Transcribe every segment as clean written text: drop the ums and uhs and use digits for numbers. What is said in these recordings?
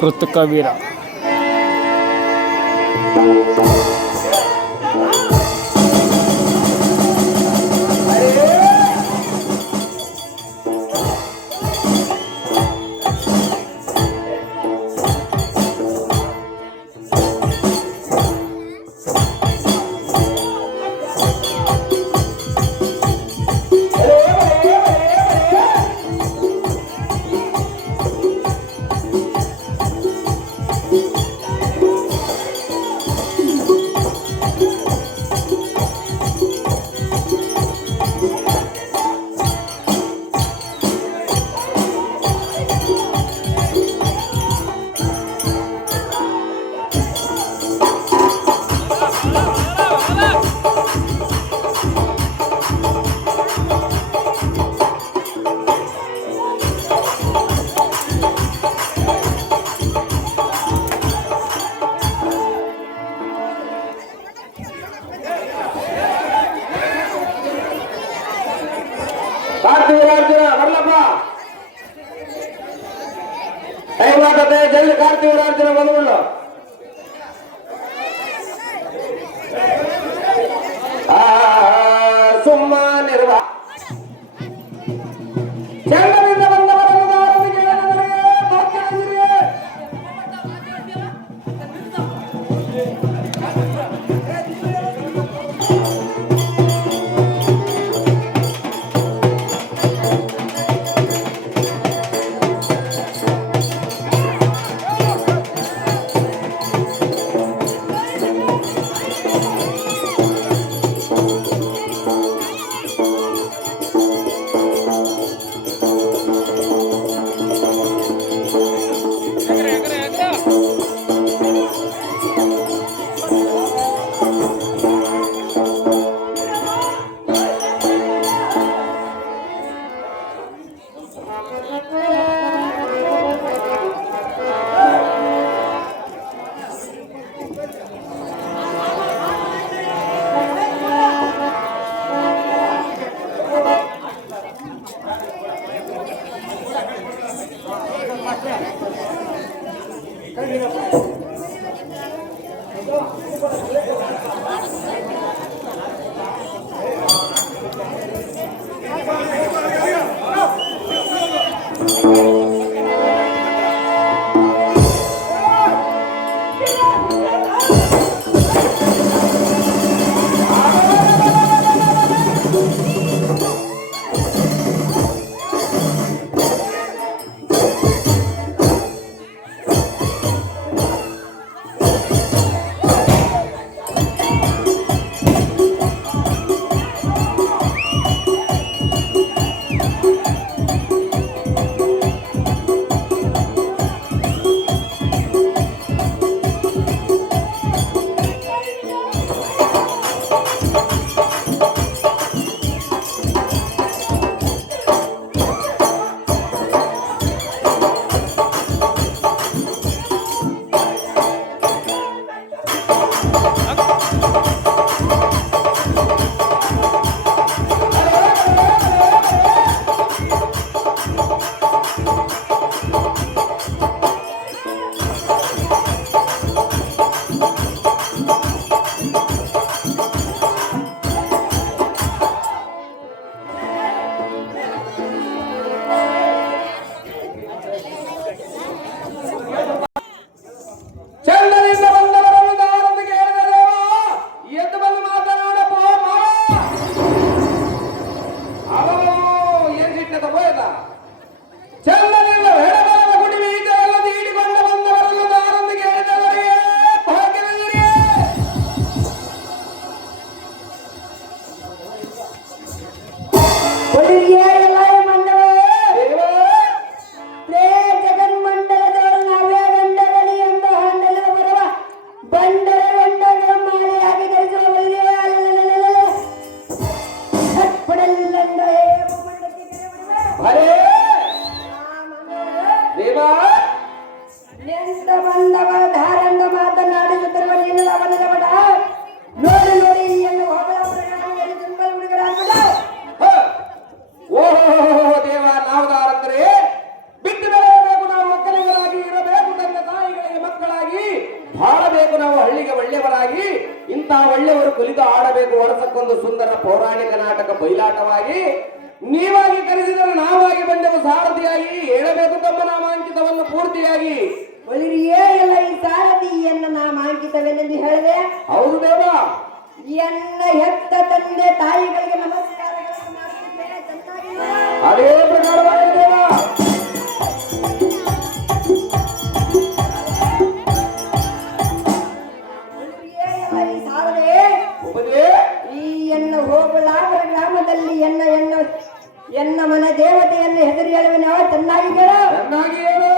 ಕೃತಕ ವೀರ ಜಲ್ದಿ ಕಾರ್ತಿವರಾರ್ಜುನ ಬಂದ್ಬಿಡು. ಸುಮ್ಮನಿರುವ ಚಂದ್ರನಿಂದ ಬಂದವರನ್ನು ದೇವಾ ಎಂತ ಬಂದವ ಧಾರಂದ ಮಾತನಾಡಿಸುತ್ತಿರುವ ನೀನು ಅವನದ ಬಡ ನೋಡಿ ನೋಡಿ ಎಂದು ಹೋಗಲಾಪುರಗಳಲ್ಲಿ ಸಿಂಪಲ್ ಹುಡುಗರಾಗ್ಬಿಡ. ಓಹೋ ದೇವ, ನಾವುದಾರಂದ್ರೆ ಬಿಟ್ಟು ಬೆಳೆಯಬೇಕು, ನಾವು ಒಕ್ಕಲಿಗರಾಗಿ ಇರಬೇಕು, ತಂದೆ ತಾಯಿಗಳಿಗೆ ಮಕ್ಕಳಾಗಿ ಬಾಳಬೇಕು, ನಾವು ಹಳ್ಳಿಗೆ ಒಳ್ಳೆಯವರಾಗಿ ಇಂತಹ ಒಳ್ಳೆಯವರು ಕುಲಿದು ಆಡಬೇಕು. ವರ್ಷಕ್ಕೊಂದು ಸುಂದರ ಪೌರಾಣಿಕ ನಾಟಕ ಬಯಲಾಟವಾಗಿ ನೀವಾಗಿ ಕರೆಸಿದರೆ ನಾವಾಗಿ ಬಂದೆವು ಸಾರಥಿಯಾಗಿ ಹೇಳಬೇಕು ತಮ್ಮ ನಾಮಾಂಕಿತವನ್ನು ಪೂರ್ತಿಯಾಗಿ. ಒಲಿರಿಯೇ ಎಲ್ಲ ಈ ಸಾರಥಿಯನ್ನು ನಾಮಾಂಕಿತವೆಂದು ಹೇಳಿದೆ. ಹೌದು ದೇವ, ಎನ್ನ ಹೆತ್ತ ತಂದೆ ತಾಯಿಗಳಿಗೆ ನಮಸ್ಕಾರಗಳನ್ನು ಮಾಡುತ್ತಿದ್ದೆ. ಚೆನ್ನಾಗಿ ಅದೇ ಪ್ರಕಾರವಾಗಿ ದೇವ ಈ ಸಾರದೆ ಈ ಎನ್ನ ಹೋಬಳಾಪುರ ಗ್ರಾಮದಲ್ಲಿ ಎನ್ನ ಮನ ದೇವತೆಯನ್ನು ಹೆಸರು ಹೇಳುವನೋ ಚೆನ್ನಾಗಿ ಕೇಳ. ಚೆನ್ನಾಗಿ ಹೇಳು.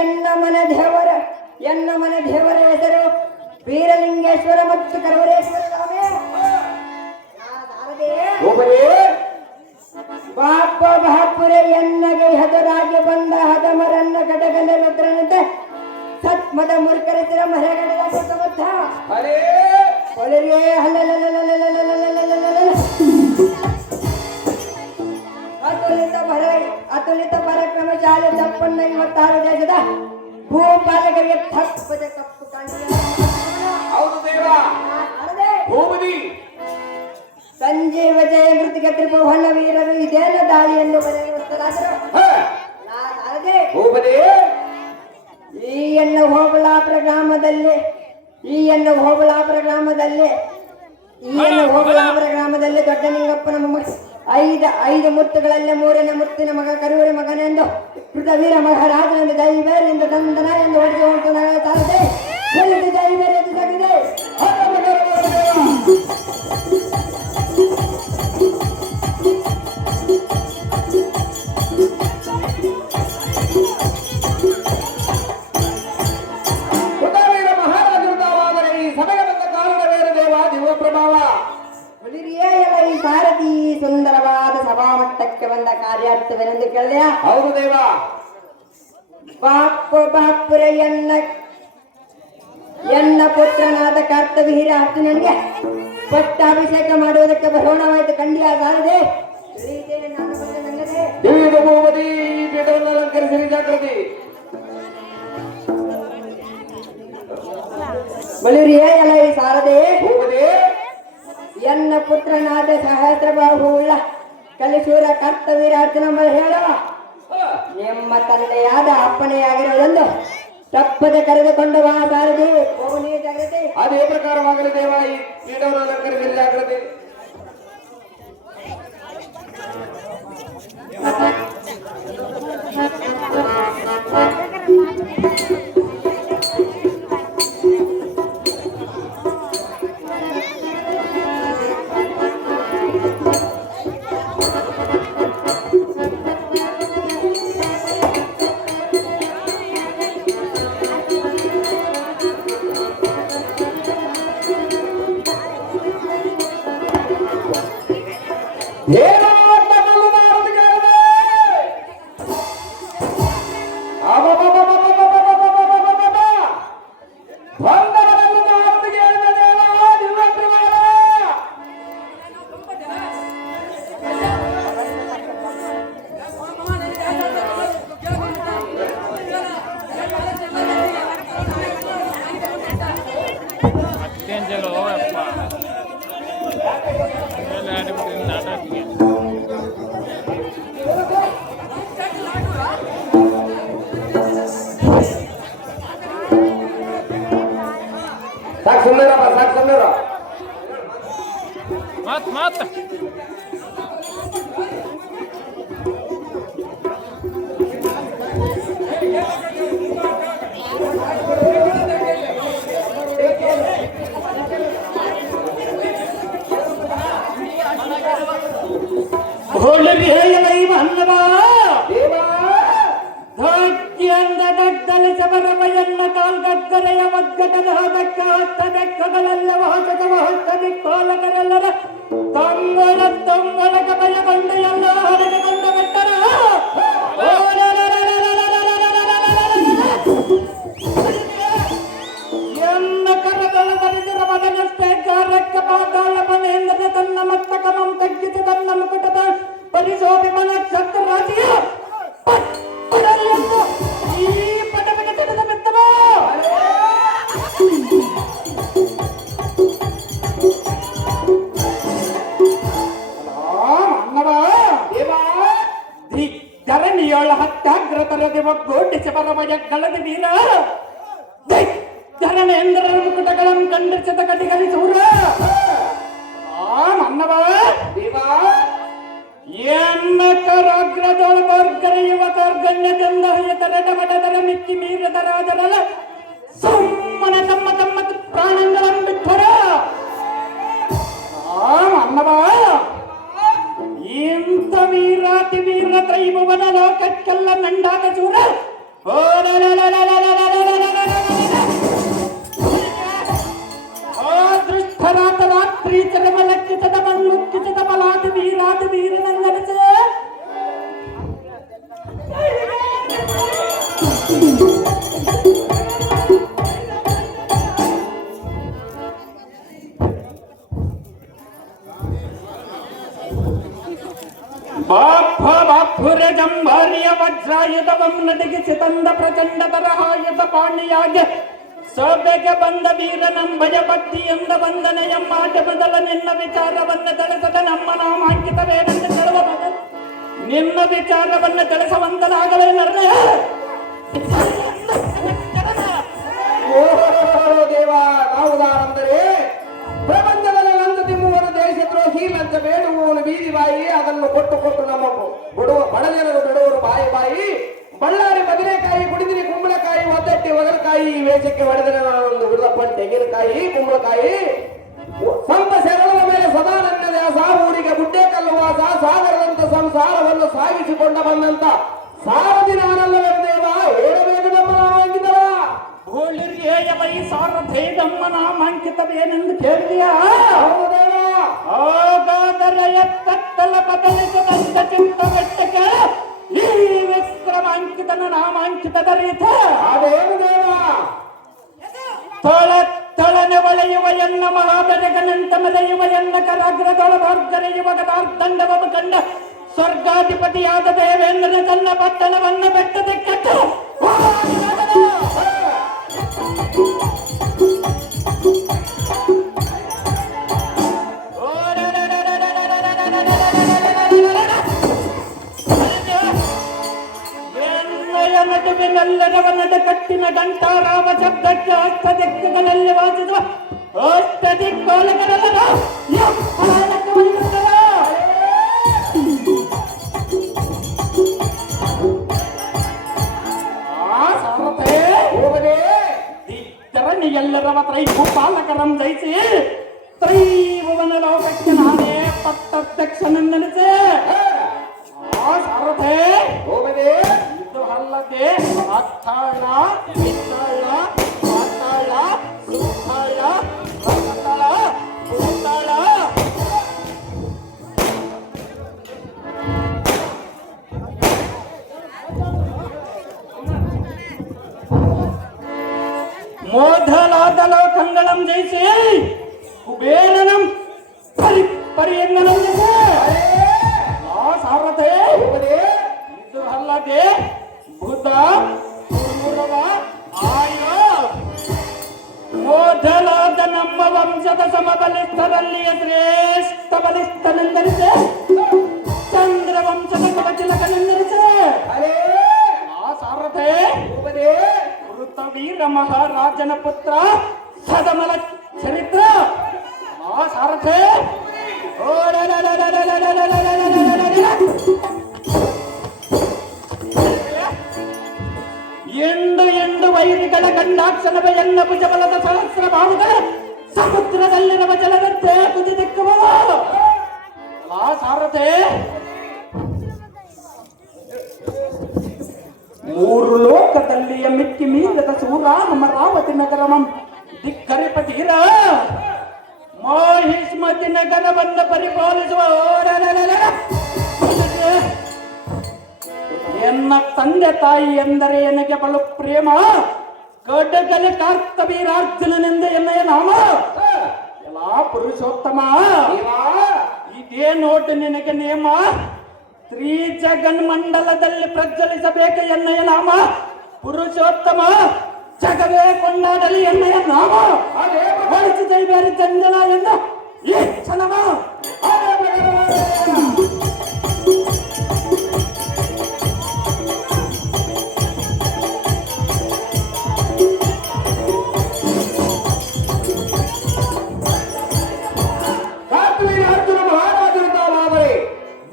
ಎನ್ನ ಮನ ದೇವರ ಹೆಸರು ವೀರಲಿಂಗೇಶ್ವರ ಮತ್ತು ಕರವರೇಶ್ವರ ಸ್ವಾಮಿ. ಬಾಪುರ ಎನ್ನಗೆ ಹದರಾಗಿ ಬಂದ ಹದಮರನ್ನ ಕಟಗನ ರುದ್ರನಂತೆ ಸತ್ಮದ ಮುರ್ಕರಿಸಿರ ಮರಗಡೆಯ ಸುತ್ತಮುತ್ತ ಒಳಗೆ ಅತುಲಿತ ಪರಾಕ್ರಮಶಾಲಿ ಚಪ್ಪಣ್ಣ 56 ದೇಶದ ಭೂಪಾಲಕರಿಗೆ ತಪ್ಪದ ಕಪ್ಪು ಕಾಣಿಸಿದೆ. ಹೌದು ದೇವ, ಭೂಮಿ ಸಂಜೀವ ಜಯ ಮೃತಿಕ ತ್ರಿಭುವನ ವೀರರು ಇದೇನ ದಾಳಿಯನ್ನು ಬರೆಯುತ್ತಲಾದರು. ಈ ಎನ್ನ ಹೋಬಳಾಪುರ ಗ್ರಾಮದಲ್ಲಿ ದೊಡ್ಡ ನಿಂಗಪ್ಪನ ಐದು ಮುತ್ತುಗಳಲ್ಲಿ 3ನೇ ಮುತ್ತಿನ ಮಗ ಕರೂರ ಮಗನೆಂದು ವೀರ ಮಹಾರಾಜನೆಂದು ದೈವೇರೆಂದು ನಂದನ ಎಂದು ಹೊಡೆದು ಉಂಟು ನಗತಾರದೆ ದೈವೇರೆ ಎಂದು ತೆಗೆದೆ. ಈ ಸಾರಥಿ ಸುಂದರವಾದ ಸಭಾಮಟ್ಟಕ್ಕೆ ಬಂದ ಕಾರ್ಯಾರ್ಥವೆಂದು ಕೇಳಿದೆಯಾ? ಹೌದು ದೇವ. ಬಾಪುರ ಎನ್ನ ಪುತ್ರನಾದ ಕರ್ತವೀರ ಅರ್ಜುನನಿಗೆ ಪಟ್ಟಾಭಿಷೇಕ ಮಾಡುವುದಕ್ಕೆ ಬರೋಣವಾಯಿತು. ಖಂಡಿಯ ಸಾರದೆ ನಾನು ಬಂದ ನಂಗದೆ ಭೂಮಿ ಈ ಪೀಠವನ್ನು ಅಲಂಕರಿಸಿರಿ ಜಾಗೃತಿ. ಬಲಿರಿಯೇ ಎಲ್ಲ ಈ ಸಾರದೆ ಭೂಮಿ ಎನ್ನ ಪುತ್ರನಾದ ಸಹಸ್ರಬಾಹುವುಳ್ಳ ಕಲಿಶೂರ ಕರ್ತವೀರಾರ್ಜುನ ಹೇಳ ನಿಮ್ಮ ತಂದೆಯಾದ ಅಪ್ಪಣೆಯಾಗಿರುವುದೆಂದು ತಪ್ಪದೆ ಕರೆದುಕೊಂಡು ಬಾ ಸಾರಥಿ. ಹೋಗಿ ಜಾಗ್ರತೆ. ಅದೇ ಪ್ರಕಾರವಾಗಲಿ ದೇವ, ಈ ಪೀಠವನ್ನು ಅಲಂಕರಿಸಿರಿ ಜಾಗ್ರತೆ. ಮತ್ ಶಬರಮಯನ್ನ ಕಾಲ್ಗದ್ದರೆಯ ಮಗ್ಗಟದ ಹದಕ್ಕ ಹತ್ತದೆಕ್ಕಗಳೆಲ್ಲ ವಾಚಕ ವಹಸ್ತದಿ ಕೋಲಕರೆಲ್ಲರ ತೊಂಗೊಳ ಕಮಯಗೊಂಡು ಎಲ್ಲ ಹೊರಗೆಗೊಂಡ ಬೆಟ್ಟರ ತನ್ನ ಮುಕುಟದ ಪರಿಶೋಭಿಮ ನಕ್ಷತ್ರ ರಾಶಿಯ ಪಡಲಿಯಂದು ಈ ಪಟಪಟ ತಡದ ಬಿತ್ತವ ಧರಣಿಯೋಳ ಹತ್ಯಾಗ್ರತರ ಒಗ್ಗೂಡಿಸಿ ಬರವಯಗಳದ ವೀರ ಧರಣೇಂದ್ರ ಮುಕುಟಗಳನ್ನು ಖಂಡಿಸಿದ ಕಟಿಗಳಿಸೂರ ಮನ್ನವ ಎನ್ನ ಕರಾಗ್ರದೊಳ ಬರ್ಗರ ಯುವಕರ್ಗಣ್ಯದಿಂದ ಹಿತರಟ ಮಠದರ ಮಿಕ್ಕಿ ಮೀರದ ರಾಜರಲ್ಲ ಸುಮ್ಮನೆ ತಮ್ಮ ತಮ್ಮ ಪ್ರಾಣಗಳನ್ನು ಬಿಟ್ಟರ ಮನ್ನವ ಇಂಥ ವೀರಾತಿ ವೀರ ತ್ರೈಭುವನ ಲೋಕಕ್ಕೆಲ್ಲ ನಂಡಾದ ಚೂರ ದೃಷ್ಟರಾತ ರಾತ್ರಿ ಚರಮಲಕ್ಕಿತದ ಮನ್ನುಕ್ಕಿತದ ಬಲಾದ ವೀರಾತಿ ವೀರನಂದರಸ ಬಾಪುರ ಜಂಬಾರಿಯ ವಜ್ರಾಯುಧವಂ ನಡಗಿಸಿ ತಂದ ಪ್ರಚಂಡ ತರಹಾಯುಧ ಪಾಣಿಯಾಗೆ ಸಭೆಗೆ ಬಂದ ವೀರನಂ ಭಯಭಕ್ತಿಯಿಂದ ವಂದನೆಯ ಮಾಟ ಬದಲ ನಿನ್ನ ವಿಚಾರವನ್ನು ತಿಳಿಸದ ನಮ್ಮ ನಾಮಾಂಕಿತವೇನೆಂದು ಕೇಳುವ ಬದಲು ನಿನ್ನ ವಿಚಾರವನ್ನು ತಿಳಿಸವಂತನಾಗಲೇ ನಿರ್ಣಯ ದೇವ ನಾವುದಾರಂದರೆ ಪ್ರಪಂಚದಲ್ಲಿ ಲಂಚ ತಿನ್ನುವನು ದೇಶದ್ರೋಹಿ ಲಂಚ ಬೇಡುವವನು ಬೀದಿ ಬಾಯಿ ಅದನ್ನು ಕೊಟ್ಟು ಕೊಟ್ಟು ನಮ್ಮ ಬಡಜನರು ಬಿಡುವರು ಬಾಯಿ ಬಾಯಿ ಬಳ್ಳಾರಿ ಬದನೆಕಾಯಿ ಕುಡಿದಿರಿ ಕುಂಬಳಕಾಯಿ ಒದ್ದಟ್ಟಿ ಒಗಲಕಾಯಿ ಈ ವೇಷಕ್ಕೆ ಹೊಡೆದರೆ ನಾನೊಂದು ಬಿಡದಪ್ಪ ತೆಂಗಿನಕಾಯಿ ಕುಂಬಳಕಾಯಿ ಸಂತ ಶರಣರ ಮೇಲೆ ಸದಾ ನನ್ನ ದ್ಯಾಸ ಊರಿಗೆ ಗುಡ್ಡೆ ಕಲ್ಲು ವಾಸ ಸಾಗರದಂತ ಸಂಸಾರವನ್ನು ಸಾಗಿಸಿಕೊಂಡ ಬಂದಂತ ಸಾರದಿ ನಾನಲ್ಲವೇ ದೇವ ಹೇಳಬೇಕು ನಮ್ಮ ನಾಮಾಂಕಿತವ ಹೋಳಿರ್ಗೇಯ ಬೈ ಸಾರಥೇದಮ್ಮ ನಾಮಾಂಕಿತವೇನೆಂದು ಕೇಳಿದೆಯಾ ಹಾಗಾದರೆ ಎತ್ತತ್ತಲ ಬದಲಿಸದಂತ ಚಿತ್ತವೆಟ್ಟಕ್ಕೆ ಈ ವಿಕ್ರಮಾಂಕಿತನ ನಾಮಾಂಕಿತದ ರೀತ ಅದೇನು ದೇವ ತಳನೆ ಒಳೆಯುವ ಎನ್ನ ಮಹಾಬೆರಗನಂತ ಮೆಲೆಯುವ ಎನ್ನ ಕರಾಗ್ರದೊಳ ಭರ್ಜನೆಯುವ ಗದಾರ್ದಂಡವನ್ನು ಕಂಡ ಸ್ವರ್ಗಾಧಿಪತಿಯಾದ ದೇವೇಂದ್ರನ ತನ್ನ ಪಟ್ಟಣವನ್ನು ಬೆಟ್ಟದ ಕೆಟ್ಟು ನಡುವಿನೆಲ್ಲರವನ್ನದ ಕಟ್ಟಿನ ಗಂಟಾರಾವ ಶಬ್ದಕ್ಕೆ ಅಷ್ಟದಿಕ್ಕುಗಳಲ್ಲಿ ವಾಸಿಸುವ ಅಷ್ಟದಿಕ್ಕೋಲಗರೆಲ್ಲರ ಎಲ್ಲರವ ತ್ರೈಭೂಪಾಲಕರಂ ಜಯಿಸಿ ತ್ರೈಭುವನ ಲೋಕಕ್ಕೆ ನಾನೇ ಪಟ್ಟಾಧ್ಯಕ್ಷನೆಂದೆನಿಸೆ ಆ ಸಾರಥೆ ಇದು ಅಲ್ಲದೆ ಅತ್ತಾಳ ಮಿತ್ತಾಳ ಪಾತಾಳ ಸುತ್ತಾಳ ರಕ್ತಾಳ ಭೂತಾಳ ಮೊದಲಾದ ಲೋಕಂಗಳಂ ಜಯಿಸಿ ಕುಬೇರನಂ ಪರಿಯಂಗನಂದಿಸ ಆ ಸಾರಥೆ ಇದು ಅಲ್ಲದೆ ಭೂತ ಪೂರ್ವ ಆಯೋ ಮೊದಲಾದ ನಮ್ಮ ವಂಶದ ಸಮಬಲಿಷ್ಠರಲ್ಲಿಯ ಶ್ರೇಷ್ಠ ಬಲಿಷ್ಠನೆಂದರಿಸೆ ಚಂದ್ರ ವಂಶದ ಕವಚಿಲಕನೆಂದರಿಸೆ ಆ ಸಾರಥೆ ವೀರ ಮಹಾರಾಜನ ಪುತ್ರ ಸದಮಲ ಚರಿತ್ರ ಆ ಸಾರಥೆ ಎಂಡು ವೈರಿಗಳ ಗಂಡಾಕ್ಷಣವ ಎನ್ನ ಭುಜಬಲದ ಸಹಸ್ರ ಬಾಹುಗಳ ಸಮುದ್ರದಲ್ಲಿರುವ ಜಲದಂತೆ ಕುದಿದಿಕ್ಕುವವ ಆ ಸಾರಥೆ ಮೂರು ಲೋಕದಲ್ಲಿಯ ಮಿಕ್ಕಿ ಮೀರದ ಸೂರ ಅಮರಾವತಿ ನಗರಮಂ ಧಿಕ್ಕರಿಪತೀರ ಮಾಹಿಷ್ಮತಿ ನಗರವನ್ನು ಪರಿಪಾಲಿಸುವ ಎನ್ನ ತಂದೆ ತಾಯಿ ಎಂದರೆ ನನಗೆ ಬಲು ಪ್ರೇಮ ಕಡಗಲಿ ಕಾರ್ತವೀರಾರ್ಜುನನೆಂದ ಎನ್ನೆಯ ನಾಮ ಎಲ್ಲಾ ಪುರುಷೋತ್ತಮ ಈ ಏನೋಟು ನಿನಗೆ ನೇಮ ತ್ರಿಜಗನ್ಮಂಡಲದಲ್ಲಿ ಪ್ರಜ್ವಲಿಸಬೇಕು ಎನ್ನಯ ನಾಮ ಪುರುಷೋತ್ತಮ ಜಗವೇ ಕೊಂಡಾಡಲಿ ಎನ್ನಯ ನಾಮ ಅದೇ ಹೊಳಿಸಿ ಬೇರೆ ಜಂಜನ ಎಂದು ಈ ಕ್ಷಣಮ ಕಾತ್ಮೀರಿ ಅರ್ಜುನ ಮಹಾರಾಜರು ತಾವಾದರೆ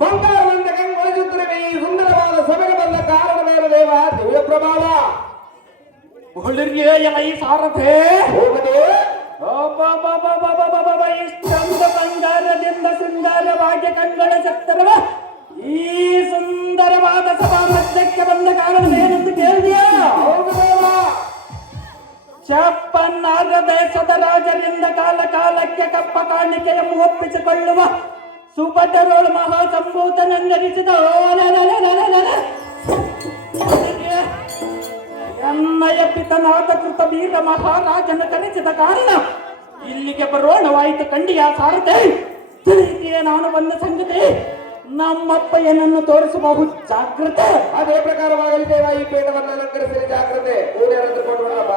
ಬಂಗಾರದಿಂದ ಕಂಗೊಳಿಸುತ್ತಿರುವ ಈ ಸುಂದರವಾದ ಸಭೆಗೆ ಬಂದ ಕಾರಣವೇನು ದೇವ ದಿವ್ಯ ಪ್ರಭಾವ ಹುಡುಗಿಯ ಎಲೈ ಸಾರಥೆ ಹೋಗದೆ ಇಷ್ಟೊಂದು ಬಂಗಾರದಿಂದ ಸುಂದರವಾಗಿ ಕಂಗಳ ಸತ್ತರವ ಈ ಸುಂದರವಾದ ಸಭಾ ಮಧ್ಯಕ್ಕೆ ಬಂದ ಕಾರಣವೇನೆಂದು ಕೇಳಿದೆಯಾ ಹೌದು ದೇವ ಚಪ್ಪನ್ನಾರ ದೇಶದ ರಾಜರಿಂದ ಕಾಲ ಕಾಲಕ್ಕೆ ಕಪ್ಪ ಕಾಣಿಕೆಯನ್ನು ಒಪ್ಪಿಸಿಕೊಳ್ಳುವ ಸುಭದ್ರರೋಳು ಮಹಾಸಂಭೂತನೆಂದರಿಸಿದ ಎನ್ನಯ ಪಿತನಾದ ಕೃತ ವೀರ ಮಹಾರಾಜನ ಕರೆಸಿದ ಕಾರಣ ಇಲ್ಲಿಗೆ ಬರೋಣವಾಯಿತು ಕಂಡಿಯ ಸಾರಥೆ ತಿಳಿದಿಯೇ ನಾನು ಬಂದ ಸಂಗತಿ ನಮ್ಮಪ್ಪ ಏನನ್ನು ತೋರಿಸಬಹುದು ಜಾಗ್ರತೆ ಅದೇ ಪ್ರಕಾರವಾಗಲಿ ದೇವ ಈ ಪೀಠವನ್ನು ಅಲಂಕರಿಸಲಿ ಜಾಗ್ರತೆ ಊರೇನಂತ ಕೊಡುವಲ್ಲಪ್ಪ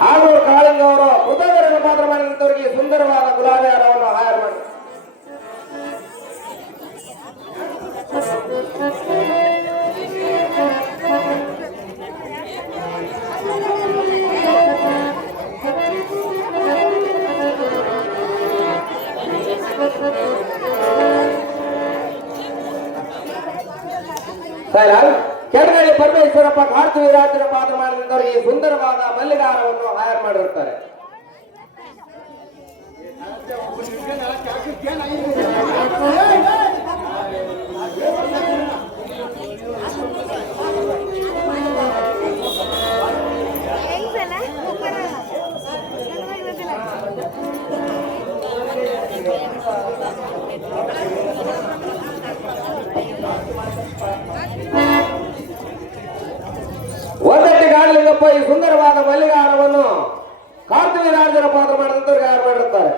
ಹಾಗೂ ಕಾಳಿಂಗ ಅವರು ಕೃತಜ್ಞರನ್ನು ಪಾತ್ರ ಮಾಡಿದಂತವರಿಗೆ ಸುಂದರವಾದ ಗುಲಾಬಿ ಹಾರವನ್ನು ಹಾಯರ್ ಮಾಡಿ ಕೆಳಗಡೆ ಪರಮೇಶ್ವರಪ್ಪ ಕಾರ್ತಿವೀರಾಜರ ಪಾತ್ರ ಮಾಡಿದಂತವರಿಗೆ ಸುಂದರವಾದ ಮಲ್ಲಿಗಾರವನ್ನು ಹಾಯರ್ ಮಾಡಿರುತ್ತಾರೆ ಒಂದಕ್ಕೆ ಗಾಳಿಲಿಂಗಪ್ಪ ಈ ಸುಂದರವಾದ ಮಲ್ಲಿಗಾರವನ್ನು ಕಾರ್ತಿವೀರಾಜರ ಪಾತ್ರ ಮಾಡಿದಂತವ್ರಿಗೆ ಹಾಯರ್ ಮಾಡಿರುತ್ತಾರೆ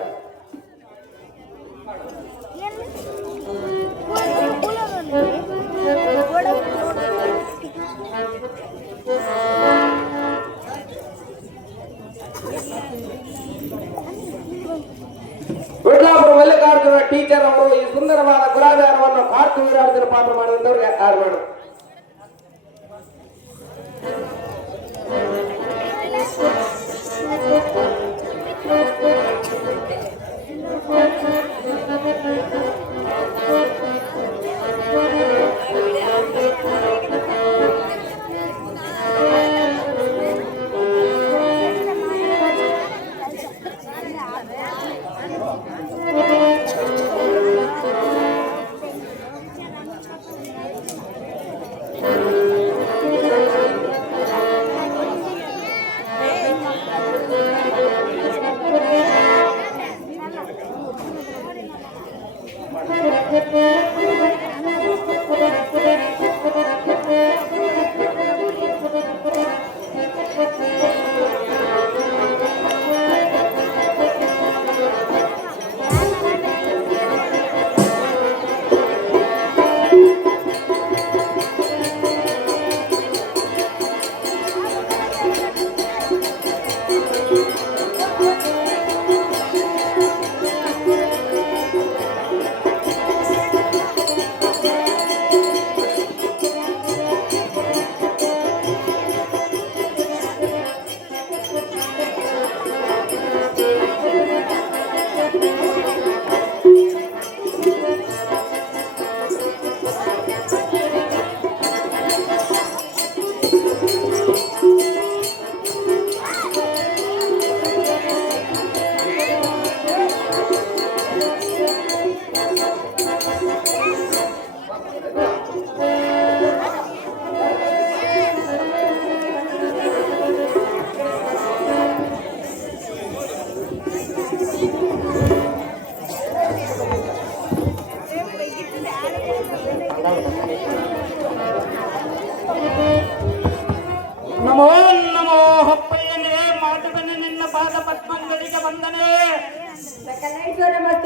ವಿಠಲಾಪುರ ಮಲ್ಲಿಕಾರ್ಜುನ ಟೀಚರ್ ಅವರು ಈ ಸುಂದರವಾದ ಗುಲಾಬಿ ಹಾರವನ್ನು ಕಾರ್ತಿವೀರಾಜರ ಪಾತ್ರ ಮಾಡಿದಂತವ್ರಿಗೆ ಹಾಯರ್ ಮಾಡಿದ್ರು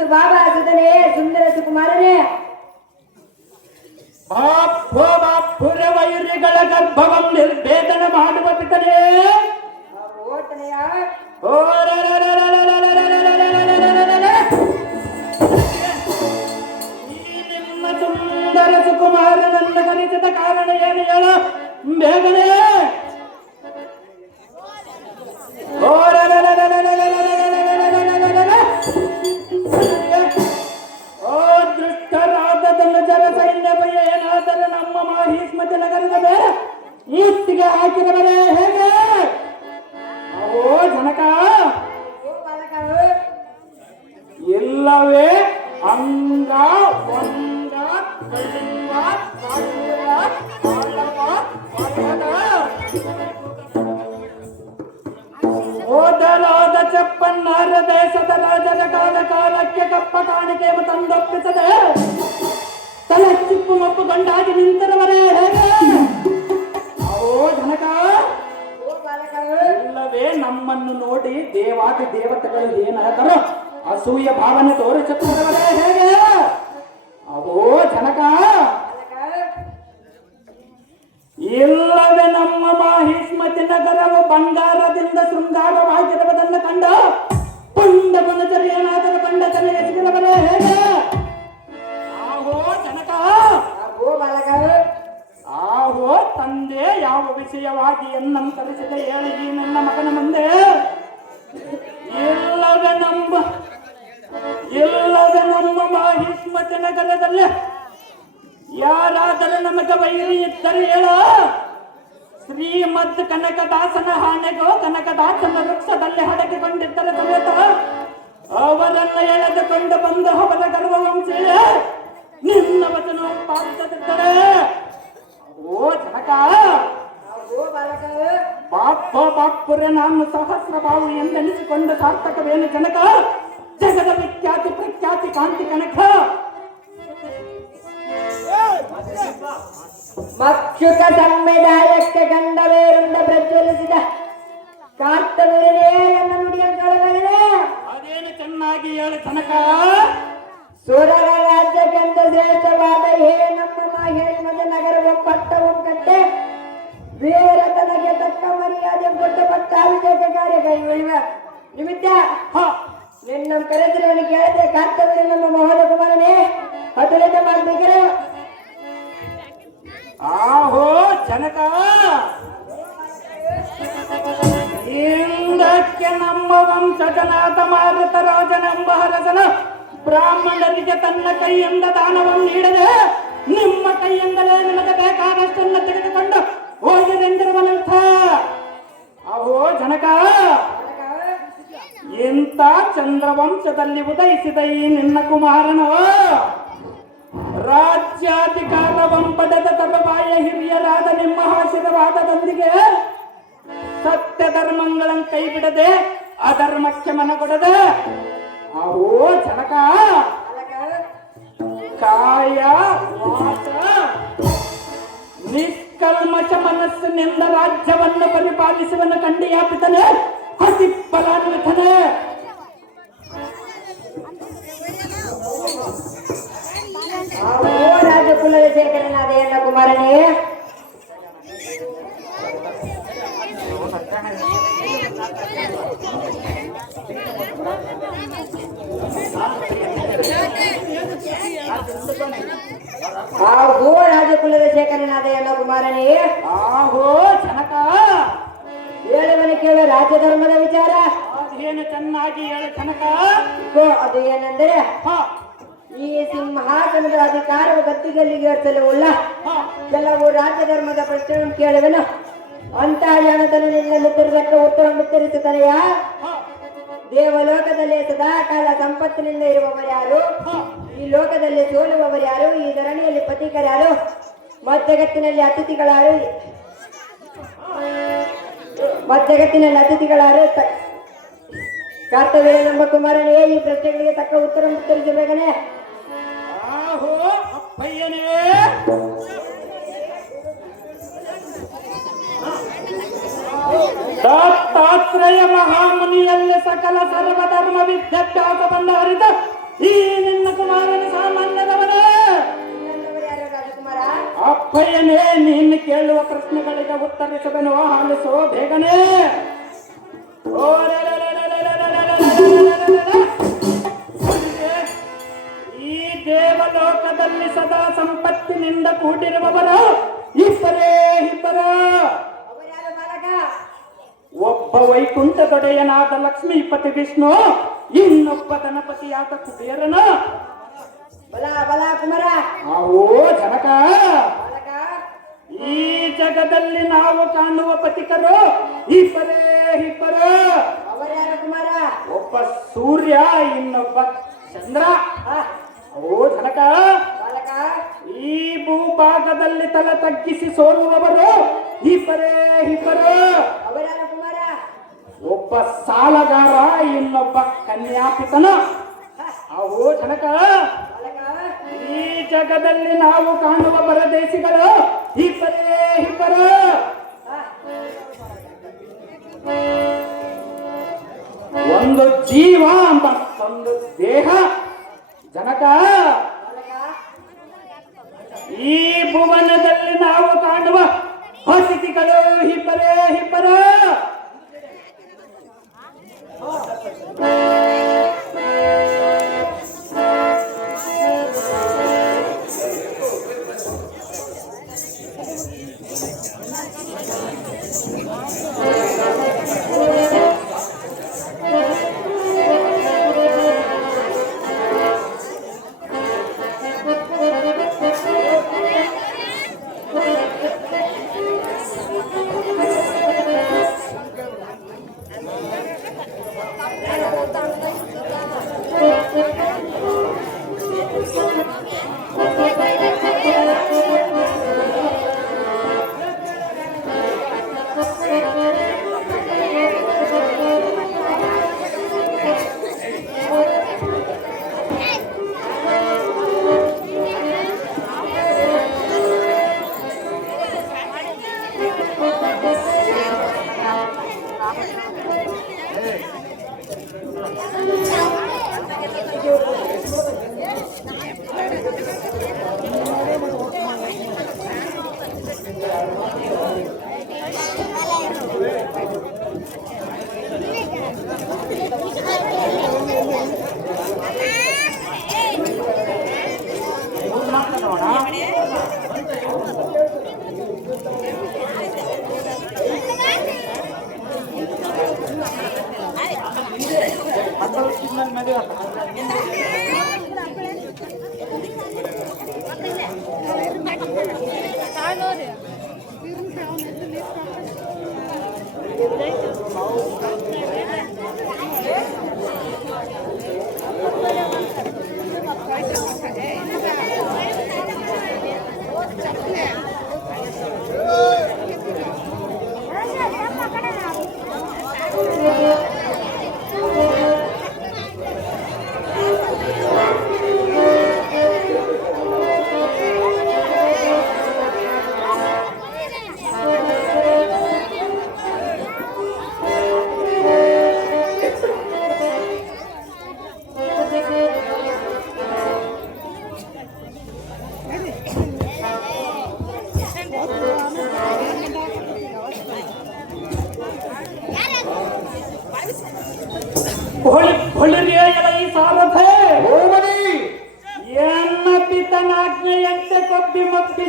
ಮತ್ತು ಬಾಬಾ ಸುಧನೇ ಸುಂದರ ಸುಕುಮಾರನೇ ಬಾಪುರ ವೈರಿಗಳ ಗರ್ಭವಂ ನಿರ್ಭೇದನ ಮಾಡುವ ಪಿತನೇ ಓಟನೆಯ ಈ ನಿಮ್ಮ ಸುಂದರ ಸುಕುಮಾರನನ್ನು ಕಲಿಸಿದ ಕಾರಣ ಏನು ಹೇಳ ಬೇಗನೆ ಓ ದೃಷ್ಟರಾದದನ್ನು ಜನ ಸೈನ್ಯವು ಏನಾದರೂ ನಮ್ಮ ಮಾಹಿಷ್ಮತಿ ನಗರದ ಮೇಲೆ ಮುತ್ತಿಗೆ ಹಾಕಿದವರೇ ಹೇಗೆ ಓ ಜನಕ ಇಲ್ಲವೇ ಅಂಗ ಒಂದ ಕಳಿವ ಕಾಯುವ ಕಾಳವ ಕಾಳದ ಓದಲಾದ ಚಪ್ಪನ್ನಾರ ದೇಶದ ರಾಜರ ಕಾಲಕ್ಕೆ ಕಪ್ಪ ಕಾಣಿಕೆ ತಂದೊಪ್ಪಿಸದೆ ತಲೆ ಚಿಪ್ಪು ಮಪ್ಪು ಗಂಡಾಗಿ ನಿಂತಿರುವರೇ ಹೇಗೆ ಓ ಜನಕ ಇಲ್ಲವೇ ನಮ್ಮನ್ನು ನೋಡಿ ದೇವಾದಿ ದೇವತೆಗಳು ಏನಾದರೂ ಅಸೂಯ ಭಾವನೆ ತೋರಿಸುತ್ತಿರುವರೇ ಹೇಗೆ ಅವೋ ಜನಕ ಇಲ್ಲವೇ ನಮ್ಮ ಮಾಹಿಷ್ಮತಿ ನಗರವು ಬಂಗಾರದಿಂದ ಶೃಂಗಾರವಾಗಿರುವುದನ್ನು ಕಂಡು ಪುಂಡ ಮನುಜರು ಏನಾದರೂ ಬಂಡ ತನಗೆ ಸಿಗಲವರೇ ಹೇಗೆ ಆಹೋ ಜನಕ ಆಹೋ ತಂದೆ ಯಾವ ವಿಷಯವಾಗಿ ಎನ್ನನ್ನು ಕಲಿಸಿದೆ ಹೇಳಿ ಈ ನನ್ನ ಮಗನ ಮುಂದೆ ಇಲ್ಲವೇ ನಮ್ಮ ಮಾಹಿಷ್ಮತಿ ನಗರದಲ್ಲಿ ಯಾರಾದರೂ ನಮಗೆ ವೈರಿ ಇದ್ದರೆ ಹೇಳ ಶ್ರೀಮದ್ ಕನಕದಾಸನ ಹಾನೆಗೋ ಕನಕದಾಸನ ವೃಕ್ಷದಲ್ಲಿ ಹಡಗಿಕೊಂಡಿದ್ದರೆ ಸಮೇತ ಅವರನ್ನು ಎಳೆದುಕೊಂಡು ಬಂದು ಅವರ ಗರ್ವವಂಶೀಯ ನಿನ್ನ ವಚನ ಪಾಲಿಸದಿದ್ದರೆ ಓ ಜನಕ ಬಾಪುರೆ ನಾನು ಸಹಸ್ರ ಬಾವು ಎಂದೆನಿಸಿಕೊಂಡು ಸಾರ್ಥಕವೇನು ಜನಕ ಜಗದ ವಿಖ್ಯಾತಿ ಪ್ರಖ್ಯಾತಿ ಕಾಂತಿ ಕನಕ ಮಕ್ಷುಕ ಸಂವಿಧಾಯಕ್ಕೆ ಗಂಡವೇರುಂಡ ಪ್ರಜ್ವಲಿಸಿದ ಕಾರ್ತವೀರನೇ ನನ್ನ ನುಡಿಯ ಕಳಗಲೇ ಅದೇನು ಚೆನ್ನಾಗಿ ಹೇಳು ತನಕ ಸುರರ ರಾಜ್ಯಕ್ಕೆಂದು ಶ್ರೇಷ್ಠವಾದ ಹೇ ನಮ್ಮ ಮಾಹಿಷ್ಮದ ನಗರವು ಪಟ್ಟವು ಕಟ್ಟೆ ವೀರತನಗೆ ತಕ್ಕ ಮರ್ಯಾದೆ ಕೊಟ್ಟ ಪಟ್ಟಾಭಿಷೇಕ ಕಾರ್ಯ ಕೈಗೊಳ್ಳುವ ನಿಮಿತ್ತ ನಿನ್ನ ಕರೆದಿರುವನು ಕೇಳಿದೆ ಕಾರ್ತವೀರ ನಮ್ಮ ಮೋಹನ ಕುಮಾರನೇ ಹತುಲಿತ ಮಾಡ್ಬೇಕರೆ ಆಹೋ ಜನಕ ಇಂದಕ್ಕೆ ನಮ್ಮ ವಂಶಜನಾಥ ಮಾರುತ ರಾಜನೆಂಬ ಹರಸನ ಬ್ರಾಹ್ಮಣರಿಗೆ ತನ್ನ ಕೈಯಿಂದ ದಾನವನ್ನು ನೀಡದೆ ನಿಮ್ಮ ಕೈಯಿಂದಲೇ ನಿಮಗೆ ಬೇಕಾದಷ್ಟನ್ನು ತೆಗೆದುಕೊಂಡು ಹೋಗಿದೆಂದಿರುವನಂಥ ಆಹೋ ಜನಕ ಇಂಥ ಚಂದ್ರವಂಶದಲ್ಲಿ ಉದಯಿಸಿದ ಈ ನಿನ್ನ ಕುಮಾರನು ರಾಜ್ಯಾಧಿಕಾರವಂ ಪಡೆದ ತರುವಾಯ ಹಿರಿಯರಾದ ನಿಮ್ಮ ಆಶೀರ್ವಾದದೊಂದಿಗೆ ಸತ್ಯ ಧರ್ಮಗಳನ್ನು ಕೈ ಬಿಡದೆ ಅಧರ್ಮಕ್ಕೆ ಮನಗೊಡದೆ ಅವೋ ಜನಕ ಕಾಯ ವಾಚ ನಿಷ್ಕಲ್ಮಶ ಮನಸ್ಸಿನಿಂದ ರಾಜ್ಯವನ್ನು ಪರಿಪಾಲಿಸುವನು ಕಂಡಿಯ ಪಿತನೆ ಹಸಿ ಫಲಾನ್ವಿತನೆ ರಾಜಕುಲದ ಶೇಖರನಾದ ಎನ್ನ ಕುಮಾರನೇ ಆಹೋ ರಾಜಕುಲದ ಶೇಖರನಾದ ಎನ್ನ ಕುಮಾರನೇ ಆಹೋ ಜನಕ ಹೇಳುವನು ಕೇಳ ರಾಜ್ಯ ಧರ್ಮದ ವಿಚಾರ ಅದೇನು ಚೆನ್ನಾಗಿ ಹೇಳು ಜನಕ ಅದು ಏನೆಂದರೆ ಈ ಸಿಂಹಾಸನದ ಅಧಿಕಾರವು ಗದ್ದಿಗಲ್ಲಿಗೆ ಇರ್ತಲವುಳ್ಳ ಕೆಲವು ರಾಜ್ಯ ಧರ್ಮದ ಪ್ರಶ್ನೆಗಳನ್ನು ಕೇಳುವನು ಅಂತ ಜನತನು ನಿನ್ನನ್ನು ತಿರುಗಟ್ಟ ಉತ್ತರ ಉತ್ತರಿಸುತ್ತಾನೆಯ ದೇವಲೋಕದಲ್ಲಿ ಸದಾ ಕಾಲ ಸಂಪತ್ತಿನಿಂದ ಇರುವವರು ಯಾರು ಈ ಲೋಕದಲ್ಲಿ ಸೋಲುವವರು ಯಾರು ಈ ಧರಣಿಯಲ್ಲಿ ಪತಿಕರ್ಯಾರು ಮಧ್ಯಗತ್ತಿನಲ್ಲಿ ಅತಿಥಿಗಳಾರು ಕಾರ್ತವೀರ ನಮ್ಮ ಕುಮಾರನೇ ಈ ಪ್ರಶ್ನೆಗಳಿಗೆ ತಕ್ಕ ಉತ್ತರ ಉತ್ತರಿಸಬೇಕನೆ ಆಹೋ ಅಪ್ಪಯ್ಯನೇ ದತ್ತಾತ್ರೇಯ ಮಹಾಮುನಿಯಲ್ಲಿ ಸಕಲ ಸರ್ವಧರ್ಮ ವಿದ್ಯಾಭ್ಯಾಸವನ್ನು ಅರಿತ ಈ ನಿನ್ನ ಕುಮಾರನ ಸಾಮಾನ್ಯದವನೇ. ಇನ್ನೊಂದವರು ಯಾರು ರಾಜಕುಮಾರ? ಅಪ್ಪಯ್ಯನೇ, ನೀನು ಕೇಳುವ ಪ್ರಶ್ನೆಗಳಿಗೆ ಉತ್ತರಿಸಬೇನು, ಆಲಿಸೋ ಬೇಗನೆ. ಈ ದೇವಲೋಕದಲ್ಲಿ ಸದಾ ಸಂಪತ್ತಿನಿಂದ ಕೂಡಿರುವವರು ಇಬ್ಬರೇ ಇಬ್ಬರು. ಅವರ್ಯಾರು ಬಾಲಕ? ಒಬ್ಬ ವೈಕುಂಠದೊಡೆಯನಾದ ಲಕ್ಷ್ಮೀಪತಿ ವಿಷ್ಣು, ಇನ್ನೊಬ್ಬ ಗಣಪತಿಯಾದ ಕುಬೇರನು. ಬಲ ಬಲ ಕುಮಾರ. ಅವೋ ಜನಕ, ಬಾಲಕ, ಈ ಜಗದಲ್ಲಿ ನಾವು ಕಾಣುವ ಪತಿಕರು ಇಬ್ಬರೇ ಇಬ್ಬರು. ಅವರ್ಯಾರು ಕುಮಾರ? ಒಬ್ಬ ಸೂರ್ಯ, ಇನ್ನೊಬ್ಬ ಚಂದ್ರ. ಓ ಜನಕ, ಬಾಲಕ, ಈ ಭೂಭಾಗದಲ್ಲಿ ತಲೆ ತಗ್ಗಿಸಿ ಸೋಲುವವರು ಇಬ್ಬರೇ ಇಬ್ಬರು. ಅವರ್ಯಾರು ಕುಮಾರ? ಒಬ್ಬ ಸಾಲಗಾರ, ಇನ್ನೊಬ್ಬ ಕನ್ಯಾಪಿತನ. ಅವು ಜನಕ, ಬಾಲಕ, ಈ ಜಗದಲ್ಲಿ ನಾವು ಕಾಣುವ ಪರದೇಶಿಗಳು ಇಬ್ಬರೇ ಇಬ್ಬರು. ಒಂದು ಜೀವ, ಮತ್ತೊಂದು ದೇಹ. ಜನಕ, ಬಾಲಕ, ಈ ಭುವನದಲ್ಲಿ ನಾವು ಕಾಣುವ ಅತಿಥಿಗಳು ಇಬ್ಬರೇ ಇಬ್ಬರು. ಹೊಳಿರಿಯ ಸಾರಥೆ ಹೋಮನಿ ಎನ್ನ ಪಿತನಾಜ್ಞೆಯಂತೆ ಕೊಬ್ಬಿ ಮಬ್ಬಿ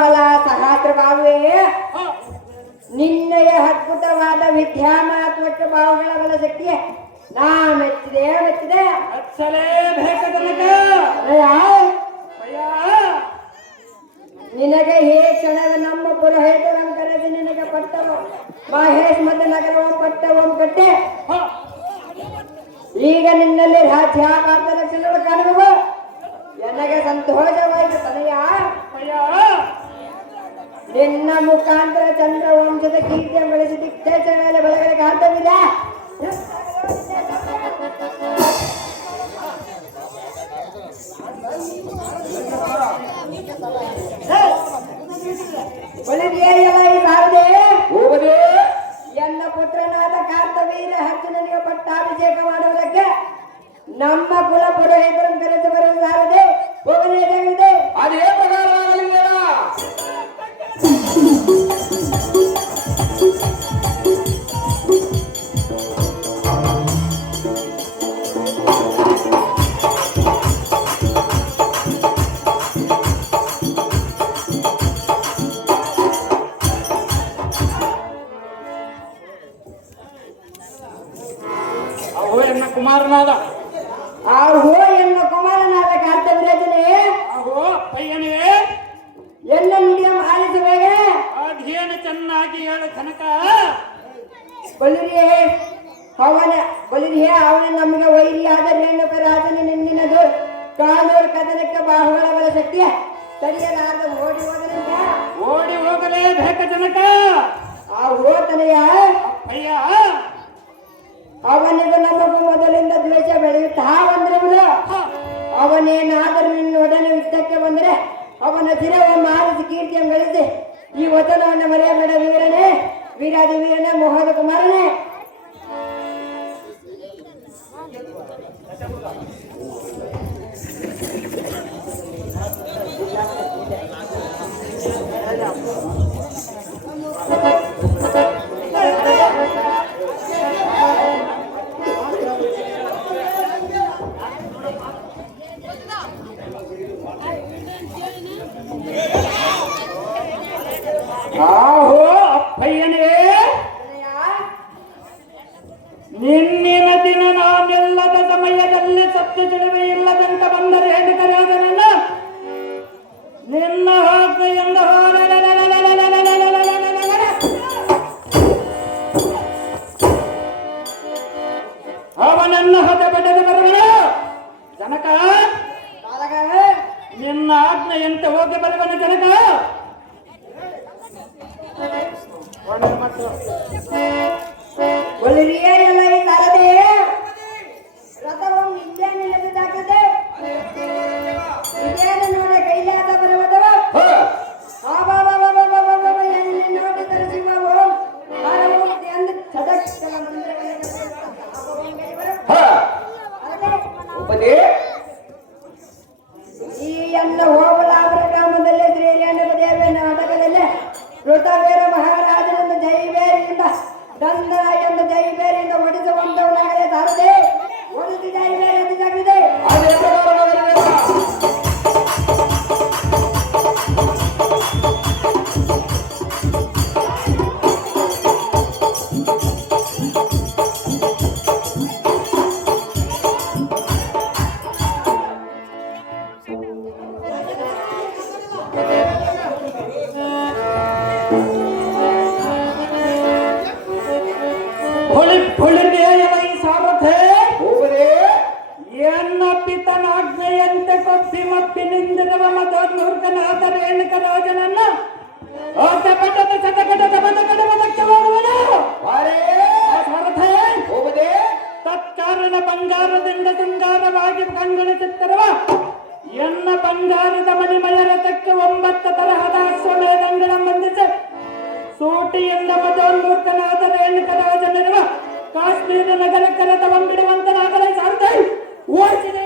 ಬಲ ಸಹಸ್ರ ಬಾಹುವೆ, ನಿನ್ನೆಯ ಅದ್ಭುತವಾದ ವಿದ್ಯಾಮಾತ್ಮಕ ಬಾಹುಗಳ ಬಲ ಶಕ್ತಿಯೇ ನಾ ಮೆಚ್ಚಿದೆ ಮೆಚ್ಚಿದೆ. ಹಚ್ಚಲೇಬೇಕದನಕ ನಿನಗೆ ಹೇ ಕ್ಷಣದ ನಮ್ಮ ಪುರೋಹಿತರಂ ಕರೆದು ನಿನಗೆ ಪಟ್ಟವು ಮಹೇಶ್ ಮತ ನಗರವು ಪಟ್ಟವಂ ಕಟ್ಟೆ. ಈಗ ನಿನ್ನಲ್ಲಿ ರಾಜ್ಯಾಪಾರ್ಥ ಲಕ್ಷಣಗಳು ಕಾಣುವ ನನಗೆ ಸಂತೋಷವಾಯಿತು ತನಯ. ನಿನ್ನ ಮುಖಾಂತರ ಚಂದ್ರವಂಶದ ಕೀರ್ತಿಯ ಬೆಳೆಸಿ ದಿಕ್ತೇಶ ಮೇಲೆ ಬಲಗಳಿಗೆ ಅರ್ಥವಿಲ್ಲ. ಒಲಿರಿಯೆಯಲೈ ಸಾರದೆ ಹೋಗದೆ ಎನ್ನ ಪುತ್ರನಾದ ಕಾರ್ತವೀರ ಅರ್ಜುನನಿಗೆ ಪಟ್ಟಾಭಿಷೇಕ ಮಾಡುವುದಕ್ಕೆ ನಮ್ಮ ಕುಲ ಪುರೋಹಿತರನ್ನು ಕರೆದು ಬರಲು ಸಾರದೆ ಹೋಗಲೇಬೇಕಿದೆ. ಅದೇ ಪ್ರಕಾರವಾಗಲಿಲ್ಲ. ಅಹೋ ಎನ್ನ ಕುಮಾರನಾದ, ಆ ಹೋ ಎನ್ನ ಕುಮಾರನಾದ ಕಾರ್ತವೀರಜನೇ ಅಹೋ ಅಪ್ಪಯ್ಯನೇ, ಎಲ್ಲ ನುಡಿಯ ಆಲಿಸಬೇಕೆ. ಅದೇನು ಚೆನ್ನಾಗಿ ಹೇಳ ಕನಕ. ಬಲಿರಿಯೇ ಅವನ ನಮಗೆ ವೈರಿ ಆದರೆ ರೇಣುಕ ರಾಜನ ನಿನ್ನಿನದು ಕಾನೂರು ಕದನಕ್ಕೆ ಬಾಹುಗಳ ಬಲ ಶಕ್ತಿಯ ತಡೆಯಲಾರದ ಓಡಿ ಹೋಗಲಿಲ್ಲ. ಓಡಿ ಹೋಗಲೇಬೇಕ ಜನಕ. ಆ ಹೋತನೆಯ ಅಪ್ಪಯ್ಯ, ಅವನಿಗೂ ನಮಗೂ ಮೊದಲಿಂದ ದ್ವೇಷ ಬೆಳೆಯುತ್ತಾ ಬಂದಿರುವುದು. ಅವನೇನಾದರೂ ನಿನ್ನೊಡನೆ ಯುದ್ಧಕ್ಕೆ ಬಂದರೆ ಅವನ ಶಿರವನ್ನು ಮಾರಿಸಿ ಕೀರ್ತಿಯನ್ನು ಗಳಿಸಿ ಈ ವಚನವನ್ನು ಮರೆಯಬೇಡ ವೀರನೇ, ವೀರಾದಿ ವೀರನೇ, ಮೋಹದ ಕುಮಾರನೇ. ಆಹೋ ಅಪ್ಪಯ್ಯನೇ, ನಿನ್ನಿನ ದಿನ ನಾನೆಲ್ಲದ ಸಮಯದಲ್ಲಿ ಸತ್ಯ ತಿಳಿವೆ ಇಲ್ಲದಂತ ಬಂದ ರೇಣುಕರಾಜನನ್ನ ನಿನ್ನ ಆಜ್ಞೆಯಿಂದ ಅವನನ್ನು ಹದ ಬೆಟ್ಟದ ಬರುವನು ಜನಕ. ನಿನ್ನ ಆಜ್ಞೆಯಂತೆ ಹೋಗಿ ಬರುವನು ಜನಕ. ಒಲಿರಿಯೆಯಲೈ ಸಾರದೆ ರಥವನ್ನು ಇಲ್ಲೇ ನಿಲ್ಲಿಸಿದಾಗಿದೆ. ಇದೇನು ನೋಡ ಕೈಲಾಸ ಪರ್ವತವ ಎಲ್ಲಿ ನೋಡಿದರೆ ಶಿವವು ಹರವು ಎಂದು ಸದಕ್ಷಲ ಒಬ್ಬನೇ ಈ ಎನ್ನ ಹೋಬಳಾಪುರ ಗ್ರಾಮದಲ್ಲಿ ಶ್ರೀ ರೇಣುಕ ದೇವಿಯ ನಾಟಕದಲ್ಲಿ ಋತವೀರ ಮಹಾರಾಜನನ್ನು ಜೈಬೇರಿಯಿಂದ ದಂದನ ಎಂದು ಜೈಬೇರಿಯಿಂದ ಒಡಿಸುವಂತವನಾಗಲೇ ಸಾರದೆ ಒಡಿಸಿ ಜೈಬೇರಿ ಎದುರಾಗಿದೆ. ಅದೇ ಪ್ರಕಾರವಾಗಲಿಲ್ಲ. ಹೊಳಿದೇಯಲೈ ಸಾರಥೆ, ಹೋಗದೆ ಎನ್ನ ಪಿತನಾಜ್ಞೆಯಂತೆ ಕೊಪ್ಪಿ ಮಪ್ಪಿ ನಿಂದಿರುವ ಮದೋನ್ಮೂರ್ಖನಾದ ರೇಣುಕರಾಜನನ್ನ ಆತಪಟ್ಟದ ಶತಕಟದ ಬದಕಡುವುದಕ್ಕೆ ಮಾಡುವನು. ಬಾರೇ ಸಾರಥೆ, ಹೋಗದೆ ತತ್ಕಾರಣ ಬಂಗಾರದಿಂದ ಶೃಂಗಾರವಾಗಿ ಕಂಗೊಳಿಸುತ್ತಿರುವ ಎನ್ನ ಬಂಗಾರದ ಮಣಿಮಯ ರಥಕ್ಕೆ 9 ತರಹದ ಅಶ್ವಮೇಧಗಳನ್ನು ಬಂಧಿಸಿ ಸೂಟಿಯಿಂದ ಮದೋನ್ಮೂರ್ಖನಾದ ರೇಣುಕರಾಜನಿರುವ ಕಾಶ್ಮೀರ ನಗರಕ್ಕೆ ರಥವನ್ನು ಬಿಡುವಂತನಾಗಲೇ ಸಾರಥೆ ಓಡಿಸಿದೆ.